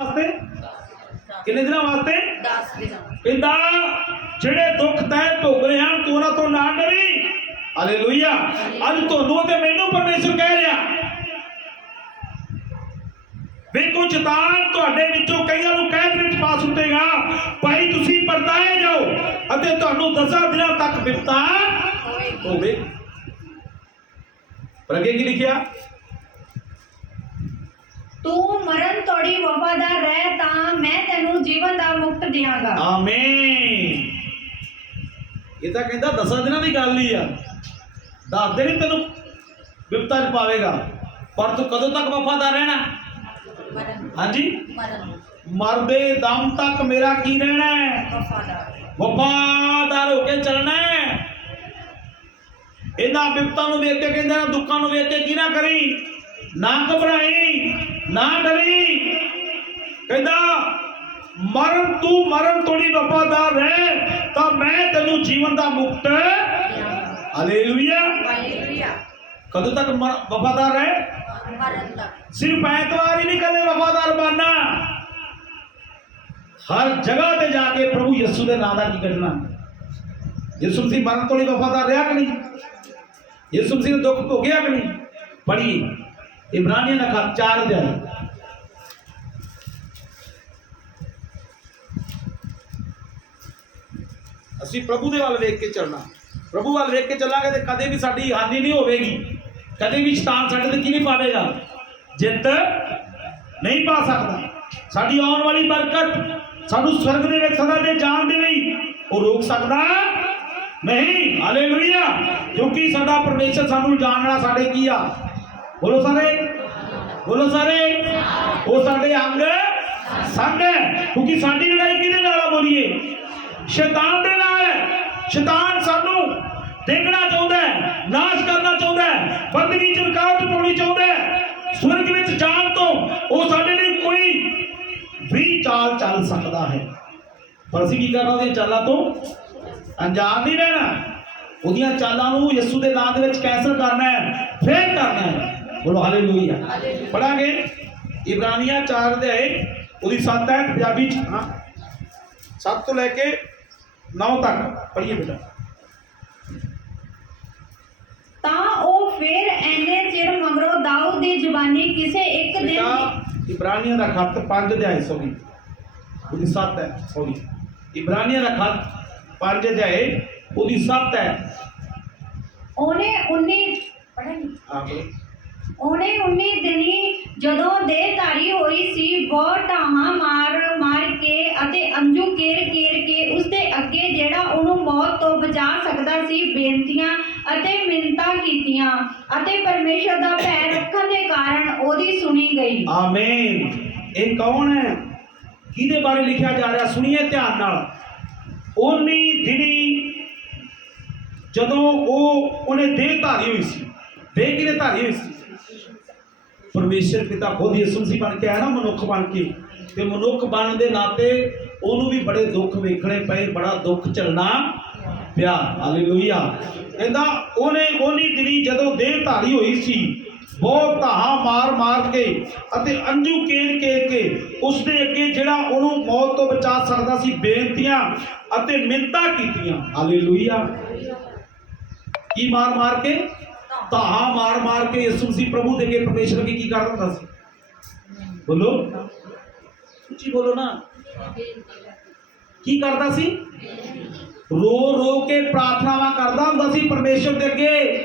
ਵਾਸਤੇ? ਕਿੰਨੇ ਦਿਨਾਂ ਵਾਸਤੇ? 10 ਦਿਨਾਂ। ਕਹਿੰਦਾ ਜਿਹੜੇ ਦੁੱਖ ਤੈ ਭੋਗ ਰਹੇ ਹਨ ਤੂੰ ਉਹਨਾਂ ਤੋਂ ਨਾ ਡਰੀ। ਹਾਲੇਲੂਇਆ ਅੱਜ ਤੁਹਾਨੂੰ ਤੇ ਮੈਨੂੰ ਪਰਮੇਸ਼ਰ ਕਹਿ ਰਿਹਾ। ਵੇਖੋ ਸ਼ੈਤਾਨ ਤੁਹਾਡੇ ਵਿੱਚੋਂ ਕਈਆਂ ਨੂੰ ਕੈਦ ਵਿੱਚ ਪਾ ਸੁੱਟੇਗਾ। ਭਾਈ ਤੁਸੀਂ ਪਰਦਾਏ ਜਾਓ ਅਤੇ ਤੁਹਾਨੂੰ ਦਸਾਂ ਦਿਨਾਂ ਤੱਕ ਬਿਪਤਾ ਹੋਵੇ। ਪਰ ਅੱਗੇ ਕੀ ਲਿਖਿਆ? ਤੂੰ ਮਰਨ ਤੋੜੀ ਵਫਾਦਾਰ ਰਹਿ ਤਾਂ ਮੈਂ ਤੈਨੂੰ ਜੀਵਨ ਦਾ ਮੁਕਤ ਦਿਆਂਗਾ। ਆਮੀਨ। ਇਹ ਤਾਂ ਕਹਿੰਦਾ ਦਸਾਂ ਦਿਨਾਂ ਦੀ ਗੱਲ ਹੀ ਆ। ਦੱਸ ਦਿਨ ਹੀ ਤੈਨੂੰ ਵਿਪਤਾ ਚ ਪਾਵੇਗਾ। ਪਰ ਤੂੰ ਕਦੋਂ ਤੱਕ ਵਫਾਦਾਰ ਰਹਿਣਾ? ਮਰਨ। ਹਾਂਜੀ? ਮਰਨ। ਮਰਦੇ ਦਮ ਤੱਕ ਮੇਰਾ ਕੀ ਰਹਿਣਾ? ਹੈ ਵਫਾਦਾਰ। ਵਫਾਦਾਰ ਹੋ ਕੇ ਚੱਲਣਾ ਹੈ। ਇਹਨਾਂ ਵਿਪਤਾ ਨੂੰ ਵੇਖ ਕੇ ਕਹਿੰਦਾ ਨਾ ਦੁੱਖਾਂ ਨੂੰ ਵੇਖ ਕੇ ਕੀ ਨਾ ਕਰੀ। ਨਾ ਘਬਰਾਈ ਨਾ ਡਰੀ। ਕਹਿੰਦਾ ਮਰਨ ਤੂੰ ਮਰਨ ਤੋੜੀ ਵਫਾਦਾਰ ਰਹਿ ਤਾਂ ਮੈਂ ਤੈਨੂੰ ਜੀਵਨ ਦਾ ਮੁਕਤ ਹਾਲੇਲੂਇਆ ਹਾਲੇਲੂਇਆ ਕਦੋਂ ਤੱਕ ਵਫਾਦਾਰ ਰਹਿ? ਮਰਨ ਤੱਕ। ਸਿਰਫ ਐਤਵਾਰ ਹੀ ਨਹੀਂ ਕਦੇ ਵਫਾਦਾਰ ਬਣਨਾ। ਹਰ ਜਗ੍ਹਾ ਤੇ ਜਾ ਕੇ ਪ੍ਰਭੂ ਯਿਸੂ ਦੇ ਨਾਮ ਦਾ ਕੀ ਕੱਢਣਾ? ਯਿਸੂ ਮਸੀਹ ਮਰਨ ਤੋਂ ਨਹੀਂ ਵਫਾਦਾਰ ਰਿਹਾ ਕਿ ਨਹੀਂ? ਯਿਸੂ ਮਸੀਹ ਨੇ ਦੁੱਖ ਭੋਗਿਆ ਕਿ ਨਹੀਂ? ਪੜ੍ਹੀਏ। ਇਬਰਾਨੀਆਂ ਦਾ ਖਤ 4 ਅਧਿਆਇ ਅਸੀਂ ਪ੍ਰਭੂ ਦੇ ਵੱਲ ਵੇਖ ਕੇ ਚੱਲਣਾ। ਪ੍ਰਭੂ ਵੱਲ ਵੇਖ ਕੇ ਚੱਲਾਂਗੇ ਤੇ ਕਦੇ ਵੀ ਸਾਡੀ ਹਾਨੀ ਨਹੀਂ ਹੋਵੇਗੀ। ਕਦੇ ਵੀ ਸ਼ੈਤਾਨ ਸਾਡੇ ਤੇ ਕੀ ਨਹੀਂ ਪਾਵੇਗਾ? ਜਿੱਤ ਨਹੀਂ ਪਾ ਸਕਦਾ। ਸਾਡੀ ਆਉਣ ਵਾਲੀ ਬਰਕਤ ਸਾਨੂੰ ਸਵਰਗ ਦੇ ਵਿੱਚ ਸਦਾ ਦੇ ਜਾਣ ਦੇ ਲਈ ਉਹ ਰੋਕ ਸਕਦਾ ਨਹੀਂ। ਹਾਲੇਲੂਇਆ ਕਿਉਂਕਿ ਸਾਡਾ ਪਰਮੇਸ਼ਰ ਸਾਨੂੰ ਜਾਣਨਾ ਸਾਡੇ ਕੀ ਆ? ਬੋਲੋ ਸਾਰੇ। ਬੋਲੋ ਸਾਰੇ। ਉਹ ਸਾਡੇ ਅੰਗ ਸੰਗ ਹੈ। ਕਿਉਂਕਿ ਸਾਡੀ ਲੜਾਈ ਕਿਹਦੇ ਨਾਲ ਆ ਬੋਲੀਏ? ਸ਼ੈਤਾਨ ਦੇ ਨਾਲ ਹੈ। ਸ਼ੈਤਾਨ ਸਾਨੂੰ ਦੇਖਣਾ ਚਾਹੁੰਦਾ ਹੈ, ਨਾਸ਼ ਕਰਨਾ ਚਾਹੁੰਦਾ ਹੈ, ਬੰਦਗੀ ਚ ਰੁਕਾਵਟ ਪਾਉਣੀ ਚਾਹੁੰਦਾ ਹੈ। ਸਵਰਗ ਵਿੱਚ ਜਾਣ ਤੋਂ ਉਹ ਸਾਡੇ ਲਈ ਕੋਈ ਵੀ ਚਾਲ ਚੱਲ ਸਕਦਾ ਹੈ। ਪਰ ਅਸੀਂ ਕੀ ਕਰਨਾ ਉਹਦੀਆਂ ਚਾਲਾਂ ਤੋਂ? ਅਣਜਾਣ ਨਹੀਂ ਰਹਿਣਾ ਉਹਦੀਆਂ ਚਾਲਾਂ ਨੂੰ ਯਿਸੂ ਦੇ ਨਾਮ ਦੇ ਵਿੱਚ ਕੈਂਸਲ ਕਰਨਾ ਹੈ, ਫੇਰ ਕਰਨਾ ਹੈ। ਬੋਲੋ ਹਾਲੇਲੂਇਆ ਪੜਾਂਗੇ ਇਬਰਾਨੀਆਂ 4 ਦੇ ਉਹਦੀ 7 ਹੈ ਪੰਜਾਬੀ ਚ ਹਾਂ। 7 ਤੋਂ ਲੈ ਕੇ 9 ਤੱਕ। ਪੜ੍ਹੀਏ ਬੇਟਾ। ਤਾਂ ਉਹ ਫਿਰ ਐਨੇ ਚਿਰ ਮਗਰੋਂ ਦਾਊਦ ਦੀ ਜ਼ੁਬਾਨੀ ਕਿਸੇ ਇੱਕ ਦਿਨ ਇਬਰਾਨੀਆਂ ਦਾ ਖੱਤ 5 ਅਧਿਆਇ ਸੌਰੀ ਉਹਦੀ 7 ਹੈ ਸੌਰੀ ਇਬਰਾਨੀਆਂ ਦਾ ਖੱਤ 5 ਅਧਿਆਇ ਉਹਦੀ 7 ਹੈ। ਉਹਨੇ 19 ਪੜ੍ਹਾਂਗੇ। ਆਪ ਉਹਨੇ 19 ਦਿਨੀ ਜਦੋਂ ਦੇਹ ਹੋਈ ਸੀ, ਬਹੁਤ ਢਾਹਾਂ ਮਾਰ ਮਾਰ ਕੇ ਅਤੇ ਅੰਜੂ ਕੇਰ ਕੇਰ ਕੇ ਉਸਦੇ ਅੱਗੇ ਜਿਹੜਾ ਉਹਨੂੰ ਮੌਤ ਤੋਂ ਬਚਾ ਸਕਦਾ ਸੀ, ਬੇਨਤੀਆਂ ਅਤੇ ਮਿੰਨਤਾਂ ਕੀਤੀਆਂ ਅਤੇ ਪਰਮੇਸ਼ਰ ਦਾ ਭੈ ਰੱਖਣ ਦੇ ਕਾਰਨ ਉਹਦੀ ਸੁਣੀ ਗਈ। ਆਮੀਨ। ਇਹ ਕੌਣ ਹੈ? ਕਿਹਦੇ ਬਾਰੇ ਲਿਖਿਆ ਜਾ ਰਿਹਾ? ਸੁਣੀਏ ਧਿਆਨ ਨਾਲ। ਉਨੀ ਦਿਨੀ ਜਦੋਂ ਉਹ, ਉਹਨੇ ਦੇਹ ਹੋਈ ਸੀ। ਦੇਹ ਕਿਹਨੇ ਧਾਰੀ ਹੋਈ ਸੀ? ਪਰਮੇਸ਼ਰ ਪਿਤਾ ਖੁਦ ਯਿਸੂ ਮਸੀਹ ਬਣ ਕੇ ਆਇਆ ਨਾ ਮਨੁੱਖ ਬਣ ਕੇ, ਤੇ ਮਨੁੱਖ ਬਣਨ ਦੇ ਨਾਤੇ ਉਹਨੂੰ ਵੀ ਬੜੇ ਦੁੱਖ ਵੇਖਣੇ ਪਏ, ਬੜਾ ਦੁੱਖ ਝੱਲਣਾ ਪਿਆ। ਹਾਲੇਲੂਇਆ ਕਹਿੰਦਾ, ਉਹਨੇ ਉਹਨੀ ਦਿਨੀ ਜਦੋਂ ਦੇਹ ਧਾਰੀ ਹੋਈ ਸੀ, ਬਹੁਤ ਧਾਹਾਂ ਮਾਰ ਮਾਰ ਕੇ ਅਤੇ ਅੰਜੂ ਕੇਰ ਕੇਰ ਕੇ ਉਸ ਦੇ ਅੱਗੇ ਜਿਹੜਾ ਉਹਨੂੰ ਮੌਤ ਤੋਂ ਬਚਾ ਸਕਦਾ ਸੀ, ਬੇਨਤੀਆਂ ਅਤੇ ਮਿੰਤਾ ਕੀਤੀਆਂ। ਹਾਲੇਲੂਇਆ ਕੀ ਮਾਰ ਮਾਰ ਕੇ? ਧਾਹਾਂ ਮਾਰ ਮਾਰ ਕੇ ਯਿਸੂ ਮਸੀਹ ਪ੍ਰਭੂ ਦੇ ਅੱਗੇ ਪਰਮੇਸ਼ਰ ਅੱਗੇ ਕੀ ਕਰ ਦਿੰਦਾ ਸੀ? ਬੋਲੋ। ਉੱਚੀ ਬੋਲੋ ਨਾ। ਕੀ ਕਰਦਾ ਸੀ? ਰੋ ਰੋ ਕੇ ਪ੍ਰਾਰਥਨਾਵਾਂ ਕਰਦਾ ਹੁੰਦਾ ਸੀ ਪਰਮੇਸ਼ਰ ਦੇ ਅੱਗੇ।